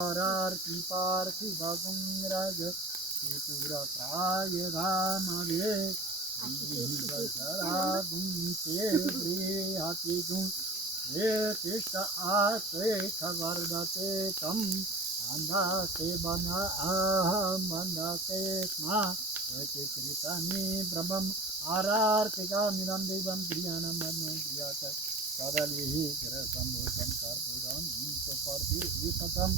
पारार्ति पार्थिवं राज चतुरत्रायधामवे दीर्घशरागुंसे बृहतिगुं ये तिष्ठ आस्वे खवर्धते तं अन्धासे बना बन्धते स्म एतिकृतनि ब्रह्मम् आरार्तिकामिदं देवं प्रियाणमनुप्रियत कदलिः गिरसम्भूतं कर्पूरं सुपर्दिपतम्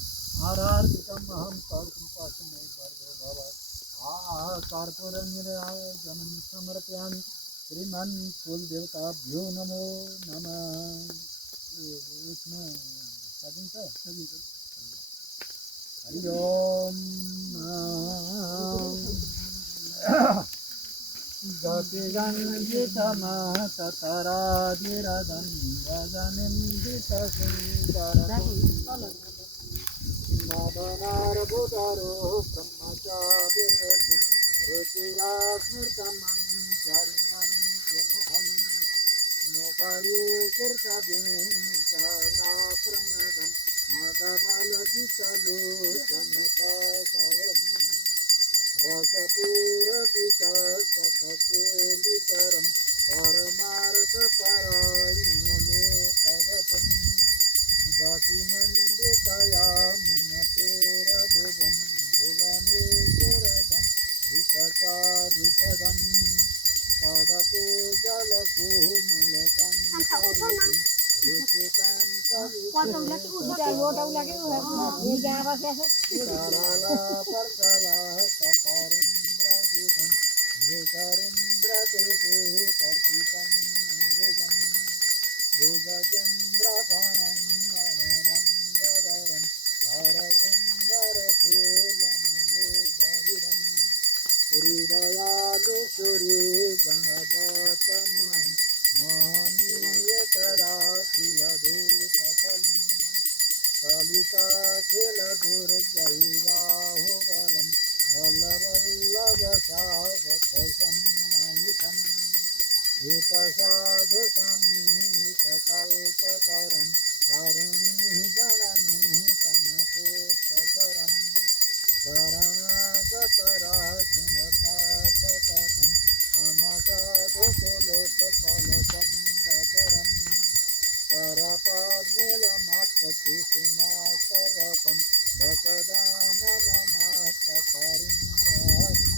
आरार्तिकम् अहं कर्तुं पश्चिमे वर्गो भव कर्पूरनिराजनं समर्पयामि श्रीमन् कुलदेवताभ्यो नमो नमः। इसमें सजिन्छ हरि ओम गतिगञ्जितमतराधिरदं वदनिन्दितसुन्दरं मदनार्बुदरो ब्रह्मचारिर्यं रुचिरास्मृतमञ्जरिमञ्जुमुखं मुखरीकृतवेणुकराप्रमदं मदबलजितलोचनपशयम् रसपूरविकसकेलिकरं परमार्थपरायणलोकगतं गतिमण्डितया मुनतेरभुवं भुवनेश्वरदं वितचारुपदं पदको जलकोमलकङ्करुचिं रुचिकान्तविग्रहसरलपर्कलकपरिन्द्रसुतं विकरीन्द्रकृते कर्षितं भुजं भुजगेन्द्रफणं गणरङ्गधरं भरकुन्दरखेलनलोदरिदं हृदयालुसुरे गणपतमहं मोहनीयकराखिलधूतफलिं कलिताखिलदुर्गैवाहुबलं बलवल्लभसावकसम्मानितं हितसाधुसमीहितकल्पतरं तरुणीगणनूतनपोत्सरं शरणागतराक्षुणपाठकं समसाधुकुलोत्पलचण्डकरं करपाद्मिलमात्तकुसुमास्तवकं भकदानममात्तकरिन्द्राणि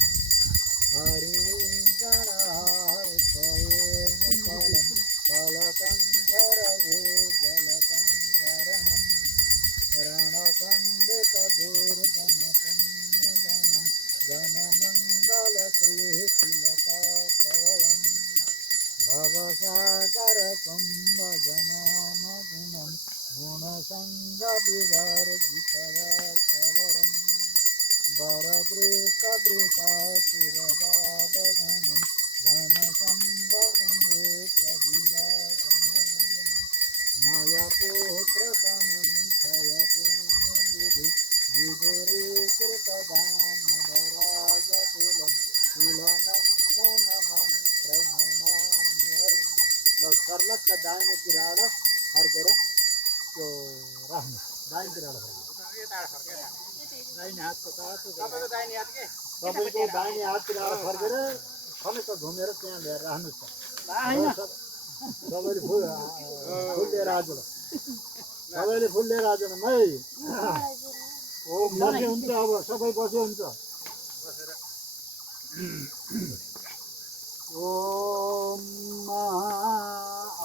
हरिणीगणहारत्वयेमुफलं फलकङ्करगोजलकङ्करणं रणखण्डितदुर्गमपुण्यगणं गणमङ्गलश्रीतिलकाप्रभवम् भवसागरकुम्भजनमगुणं गुणसङ्गविवर्जितवत्सवरं वरदृष्टदृशासुरदावगनं धनसम्भवमेकविलासमयं मया पुत्रतमं क्षयपूर्णविधि विदुरीकृतदानवराजकुलं कुलनन्दनमन्त्रनमामि हरिं ल सर्लक का दाहिने किराड़ा फर्केर त्यो राख्नु दाहिने किराड़ा दाहिने हातको काटो तपाईँको दाहिने हात किराड़ा फर्केर समेत घुमेर त्यहाँ ल्याएर राख्नुहोस् त सबैले फुल लिएर आजु सबैले फुल लिएर आजु मै ओ बसे हुन्छ अब सबै बसे हुन्छ ओम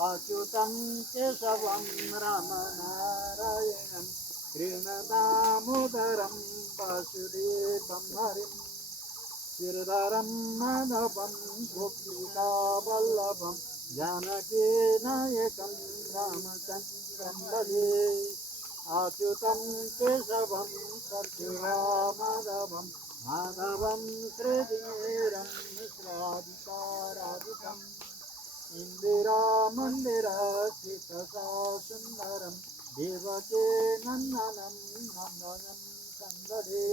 अच्युतं केशवं रामनारायणं कृष्णदामोदरं वासुदेवं हरिं गिरिधरं माधवं गोपिकावल्लभं जानकीनायकं रामचन्द्रं भजे अच्युतं केशवं सत्यवामाधवं माधवं श्रीधीरं श्रादिताराधितम् इन्दिरामन्दिरस्थितसा सुन्दरं देवके नन्दनं नन्दनं सन्ददे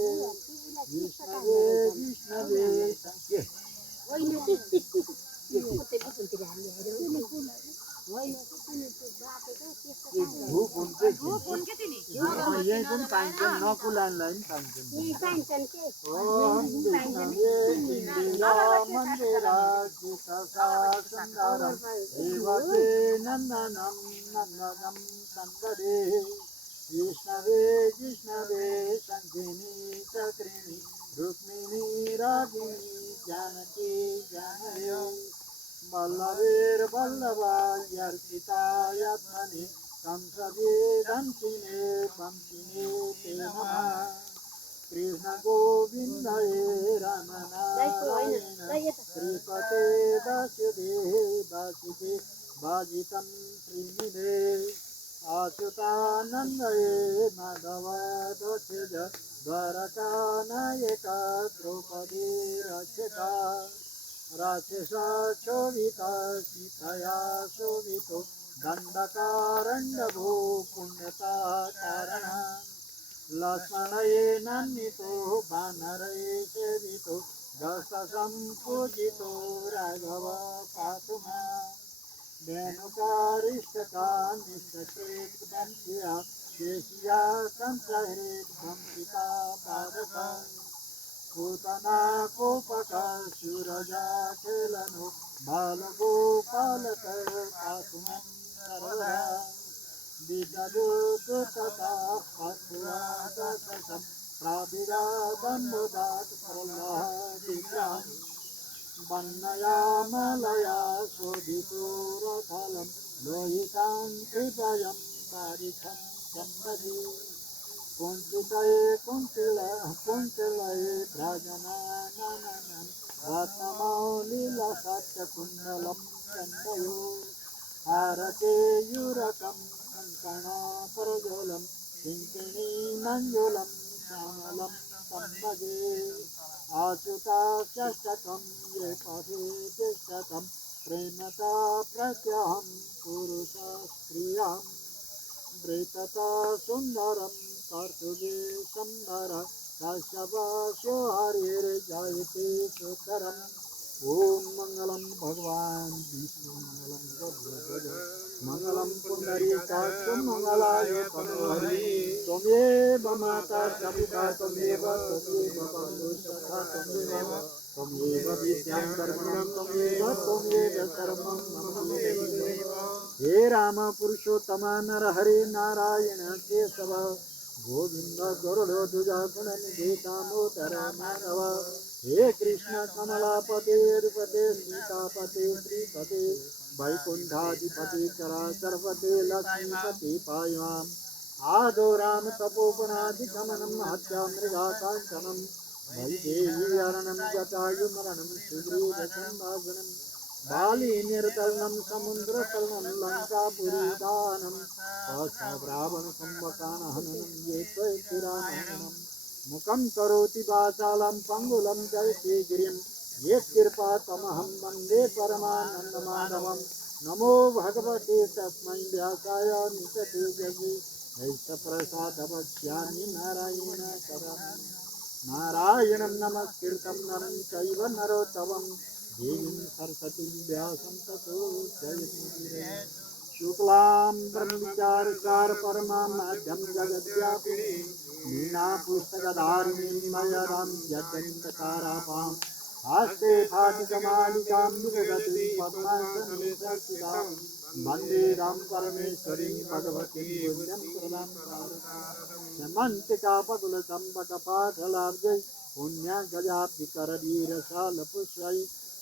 विष्णवे विष्णवे सङ्ख्ये धुप हुन्छ यही पनि पाइन्छन् नकुलानलाई पनि पाइन्छन् ओम विष्णुवे मन्दिरा सुन्दरम देवते नन्दनम नन्दनम संगदे विष्णवे जिष्णवे शंखिनी चक्रिणी रुक्मिणी रागिनी जानकी जानयो वल्लभेर्वल्लभार्चितायत्मने कंसवेदंसिने वंशिने ते नमः कृष्ण गोविंदये रमनारायण श्रीपते वासुदेव वाजितं श्रीनिधे आच्युतानन्दये माधवदोषज द्वारकानायका द्रौपदी रक्षका राक्षसा शोभिता सीतया शोभितो दंडकारण्डभो पुण्यता कारण लक्ष्मणये नन्दितो वानरये सेवितो दशसम्पूजितो राघव पातु माम् वेणुकारिष्टका निष्कृत वंशिया केशिया कंसहृत वंशिता पादका पूतना कोपका सूरजा खेलनो बालगोपालक पातुमं सर्वदा विदुदुतता पत्वादसं प्राविरादम्बुदात् प्रह्लादिग्रहं वन्नयामलया शोभितोरथलं लोहितां हृदयं पारितं सम्पदि कुंचितये कुंचलये भ्रजनाननं रत्नमौलिलसत्यकुण्डलं चन्दयो हारकेयूरकं कङ्कणापरजोलं किङ्किणीमञ्जुलं श्यामलं सम्भजे आच्युताष्टकं ये पठे तिष्ठतं प्रेमता प्रत्यहं पुरुषस्त्रियं वृतता सुन्दरं कर्तुवे सम्भर कश्यपस्यो हरिर्जयते सुतरम् ओम मंगलम भगवान विष्णु मंगलम गरुड़ध्वज मंगलम पुंडरीकाक्षं मंगलाय तनोहरि त्वमेव माता सविता त्वमेव बन्धु सखा त्वमेव विद्यां धर्मं त्वमेव सर्वं मम देव हे राम पुरुषोत्तम नर हरि नारायण केशव गोविंद गरुड़ध्वज गुणनिधि दामोदर माधव हे कृष्ण कमलापते रुपते सीतापते श्रीपते वैकुंठाधिपते कराचरपते लक्ष्मीपते पायाम् आदो राम तपोवनादिगमनं हत्या मृगाकाञ्चनं वैदेही हरणं जटायुमरणं सुग्रीवसंवासनं बालीनिर्तलनं समुद्रतलनं लङ्कापुरीदानं रावणकुम्भकर्णहननं ये त्वयि रामायणम् मुखं करोति वाचालं पंगुलं चलति गिरिं यत्कृपा तमहं वन्दे परमानन्दमाधवं नमो भगवते तस्मै व्यासाय नित्यतेजसे नैषप्रसादवक्ष्यामि नारायणं नमस्कृतं नरं चैव नरोत्तमं देवीं सरस्वतीं व्यासं ततो जयमुदीरये शुक्लां ब्रह्मचारिकार परमां मध्यं जगद्व्यापिनी मीना पुस्तकधारिणीं मयरां जगन्तकारापां हस्ते फाटिकमालिकां विदधतीं पद्मासनसंस्थितां वन्दे रां परमेश्वरीं भगवतीं पुण्यं प्रदां समन्तिकापकुलचम्पकपाठलाब्जै पुण्यगजाब्धिकरवीरशालपुष्पै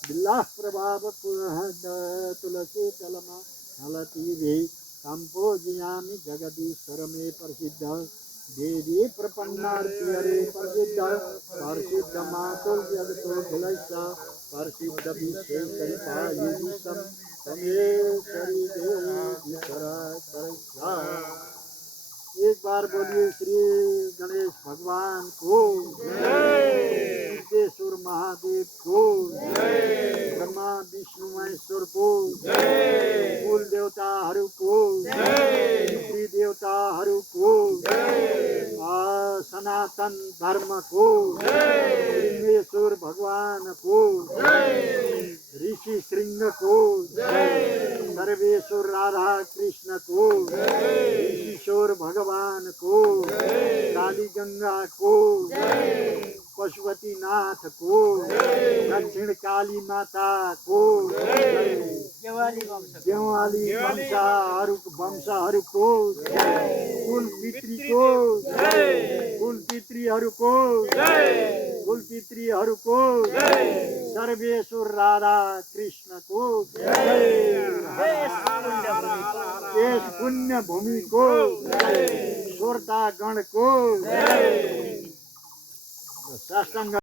बिल्लाप्रभावपुरःतुलसीतलमलतीभिः सम्पूजयामि जगदीश्वर मे प्रसिद्धः देवी प्रपन्नार्थिहरे प्रसिद्ध प्रसिद्ध मातुर्यगतोऽखिलैश्च प्रसिद्ध विश्वेश्वरी पायुविश्वं तमेश्वरी देवी सरस्वती। एक बार बोलिए श्री गणेश भगवान को जय, सिद्धेश्वर महादेव को जय, ब्रह्मा विष्णु महेश्वर को जय, कुल देवताहरू को जय, पितृ देवताहरू को जय, सनातन धर्मको परमेश्वर भगवानको ऋषि श्रृंगको सर्वेश्वर राधा कृष्णको ईश्वर भगवानको काली गंगाको पशुपतिनाथको दक्षिण काली माताको देवाली वंशहरूको कुल पितृहरूको सर्वेश्वर राधा कृष्णको यस पुण्य भूमिको श्रोतागणको साष्टाङ्ग